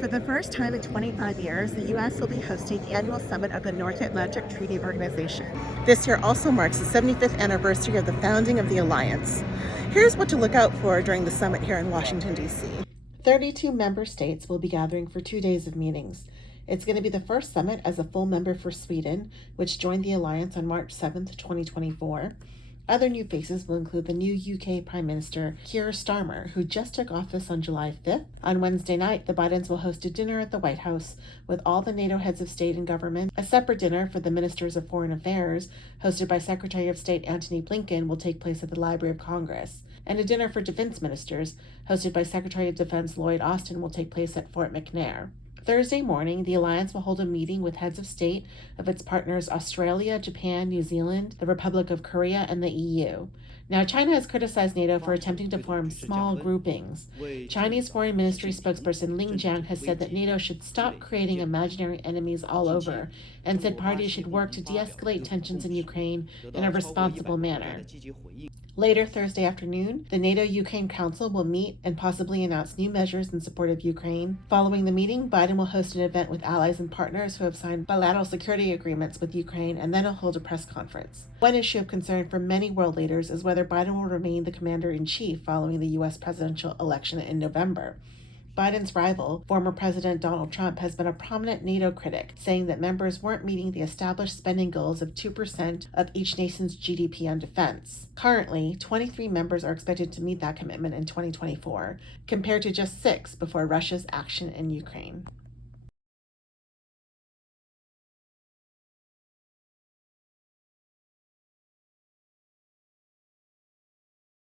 For the first time in 25 years, the U.S. will be hosting the annual summit of the North Atlantic Treaty Organization. This year also marks the 75th anniversary of the founding of the alliance. Here's what to look out for during the summit here in Washington, D.C. 32 member states will be gathering for 2 days of meetings. It's going to be the first summit as a full member for Sweden, which joined the alliance on March 7th, 2024. Other new faces will include the new UK Prime Minister, Keir Starmer, who just took office on July 5th. On Wednesday night, the Bidens will host a dinner at the White House with all the NATO heads of state and government. A separate dinner for the Ministers of Foreign Affairs, hosted by Secretary of State Antony Blinken, will take place at the Library of Congress. And a dinner for defense ministers, hosted by Secretary of Defense Lloyd Austin, will take place at Fort McNair. Thursday morning, the alliance will hold a meeting with heads of state of its partners Australia, Japan, New Zealand, the Republic of Korea, and the EU. Now, China has criticized NATO for attempting to form small groupings. Chinese Foreign Ministry spokesperson Ling Jiang has said that NATO should stop creating imaginary enemies all over, and said parties should work to de-escalate tensions in Ukraine in a responsible manner. Later Thursday afternoon, the NATO-Ukraine Council will meet and possibly announce new measures in support of Ukraine. Following the meeting, Biden will host an event with allies and partners who have signed bilateral security agreements with Ukraine, and then he'll hold a press conference. One issue of concern for many world leaders is whether Biden will remain the commander-in-chief following the U.S. presidential election in November. Biden's rival, former President Donald Trump, has been a prominent NATO critic, saying that members weren't meeting the established spending goals of 2% of each nation's GDP on defense. Currently, 23 members are expected to meet that commitment in 2024, compared to just 6 before Russia's action in Ukraine.